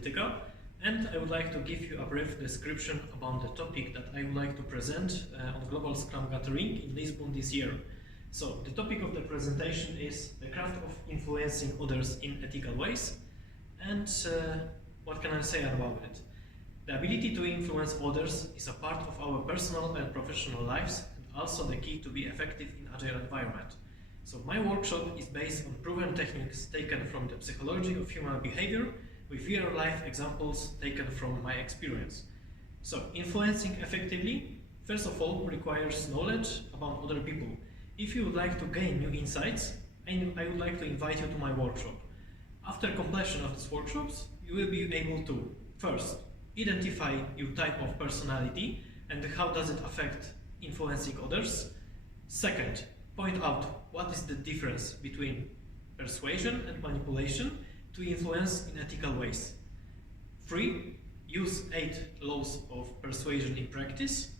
Polityka, and I would like to give you a brief description about the topic that I would like to present on Global Scrum Gathering in Lisbon this year. So, the topic of the presentation is the craft of influencing others in ethical ways, and what can I say about it? The ability to influence others is a part of our personal and professional lives, and also the key to be effective in agile environment. So my workshop is based on proven techniques taken from the psychology of human behavior with real-life examples taken from my experience. So influencing effectively, first of all, requires knowledge about other people. If you would like to gain new insights, I would like to invite you to my workshop. After completion of these workshops, you will be able to, first, identify your type of personality and how does it affect influencing others. Second, point out what is the difference between persuasion and manipulation to influence in ethical ways. 3. Use 8 laws of persuasion in practice.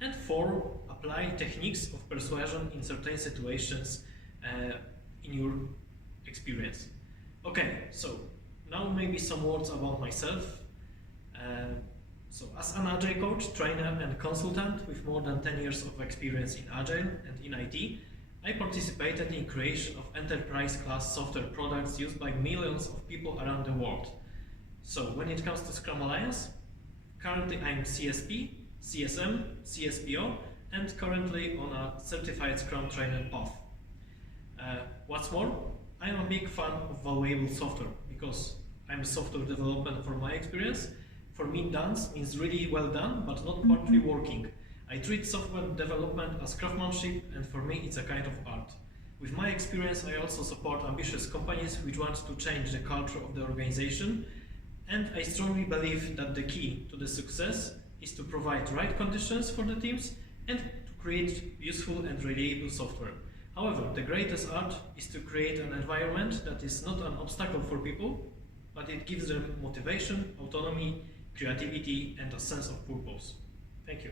And 4. Apply techniques of persuasion in certain situations in your experience. Okay, so now maybe some words about myself. So as an Agile coach, trainer and consultant with more than 10 years of experience in Agile and in IT, I participated in creation of enterprise-class software products used by millions of people around the world. So when it comes to Scrum Alliance, currently I'm CSP, CSM, CSPO, and currently on a certified Scrum trainer path. What's more, I'm a big fan of valuable software because I'm a software developer from my experience. For me, done means really well done, but not partly working. I treat software development as craftsmanship, and for me it's a kind of art. With my experience, I also support ambitious companies which want to change the culture of the organization, and I strongly believe that the key to the success is to provide right conditions for the teams and to create useful and reliable software. However, the greatest art is to create an environment that is not an obstacle for people, but it gives them motivation, autonomy, creativity, and a sense of purpose. Thank you.